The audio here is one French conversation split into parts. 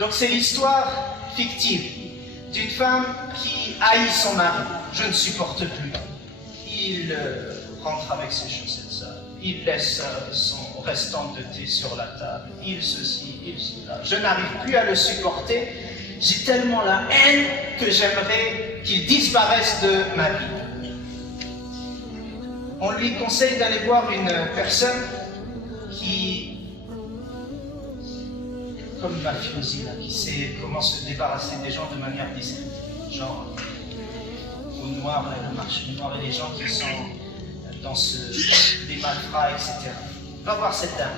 Donc c'est l'histoire fictive d'une femme qui haït son mari. Je ne supporte plus. Il rentre avec ses chaussettes sales. Il laisse son restant de thé sur la table. Il ceci, il cela. Je n'arrive plus à le supporter. J'ai tellement la haine que j'aimerais qu'il disparaisse de ma vie. On lui conseille d'aller voir une personne qui, comme mafiosi, là, qui sait comment se débarrasser des gens de manière discrète. Genre, au noir, là, le marché noir et les gens qui sont dans des malfrats, etc. Va voir cette dame.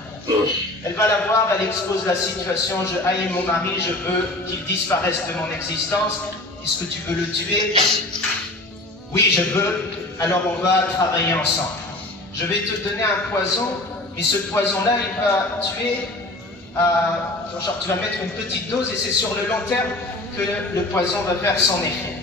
Elle va la voir, elle expose la situation. Je haïs mon mari, je veux qu'il disparaisse de mon existence. Est-ce que tu veux le tuer? Oui, je veux. Alors on va travailler ensemble. Je vais te donner un poison, et ce poison-là, il va tuer. Genre tu vas mettre une petite dose et c'est sur le long terme que le poison va faire son effet.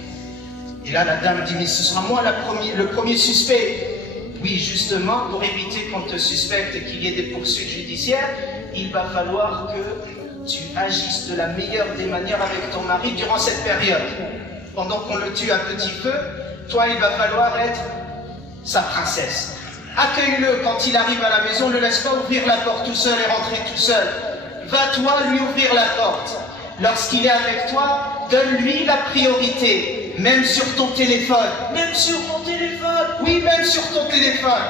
Et là la dame dit, mais ce sera moi le premier suspect. Oui, justement, pour éviter qu'on te suspecte et qu'il y ait des poursuites judiciaires, il va falloir que tu agisses de la meilleure des manières avec ton mari durant cette période. Pendant qu'on le tue à petit feu, toi il va falloir être sa princesse. Accueille-le quand il arrive à la maison, ne le laisse pas ouvrir la porte tout seul et rentrer tout seul. Va toi lui ouvrir la porte. Lorsqu'il est avec toi, donne-lui la priorité, même sur ton téléphone. Même sur ton téléphone. Oui, même sur ton téléphone.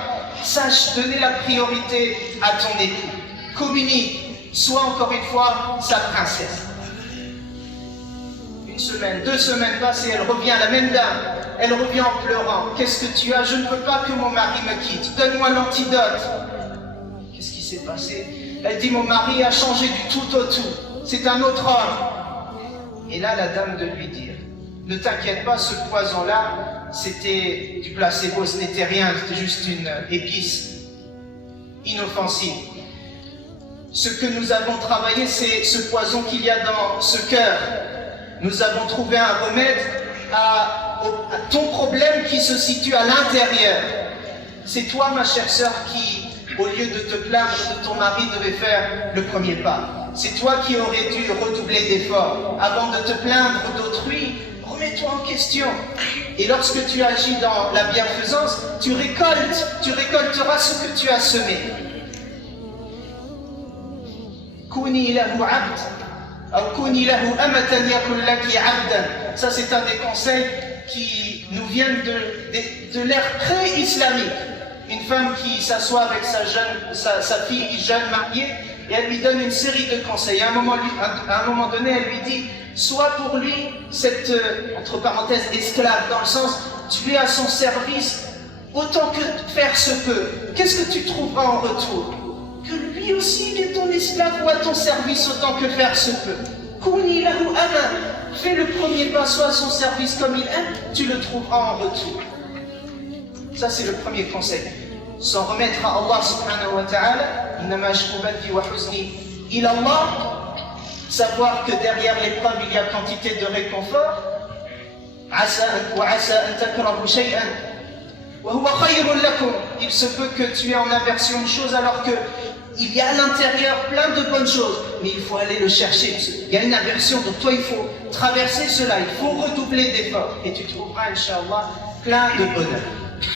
Sache donner la priorité à ton époux. Communique. Sois encore une fois sa princesse. Une semaine, 2 semaines passent et elle revient, la même dame. Elle revient en pleurant. Qu'est-ce que tu as? Je ne veux pas que mon mari me quitte. Donne-moi l'antidote. Qu'est-ce qui s'est passé? Elle dit, mon mari a changé du tout au tout. C'est un autre homme. Et là, la dame de lui dire, ne t'inquiète pas, ce poison-là, c'était du placebo, ce n'était rien, c'était juste une épice inoffensive. Ce que nous avons travaillé, c'est ce poison qu'il y a dans ce cœur. Nous avons trouvé un remède à ton problème qui se situe à l'intérieur. C'est toi, ma chère sœur, qui, au lieu de te plaindre de ton mari, devait faire le premier pas. C'est toi qui aurais dû redoubler d'efforts. Avant de te plaindre d'autrui, remets-toi en question. Et lorsque tu agis dans la bienfaisance, tu récolteras ce que tu as semé. Kuni lahu abd, ou kuni lahu amatan yakun laki abdan. Ça, c'est un des conseils qui nous viennent de l'ère pré-islamique. Une femme qui s'assoit avec sa fille jeune mariée et elle lui donne une série de conseils. À un moment donné, elle lui dit, sois pour lui cette, entre parenthèses, esclave, dans le sens, tu es à son service autant que faire se peut. Qu'est-ce que tu trouveras en retour? Que lui aussi il est ton esclave ou à ton service autant que faire se peut. Kuni lahu ama. Fais le premier pas, sois à son service comme il aime, tu le trouveras en retour. Ça, c'est le premier conseil. S'en remettre à Allah subhanahu wa ta'ala, innama ashku bathi wa huzni ila Allah, savoir que derrière l'épreuve, il y a quantité de réconfort. Asa wa asa an takrahu shay'an wa huwa khayrun lakum. Il se peut que tu aies en aversion une chose alors que il y a à l'intérieur plein de bonnes choses, mais il faut aller le chercher. Il y a une aversion, donc toi il faut traverser cela, il faut redoubler d'efforts et tu trouveras, Inch'Allah, plein de bonheur.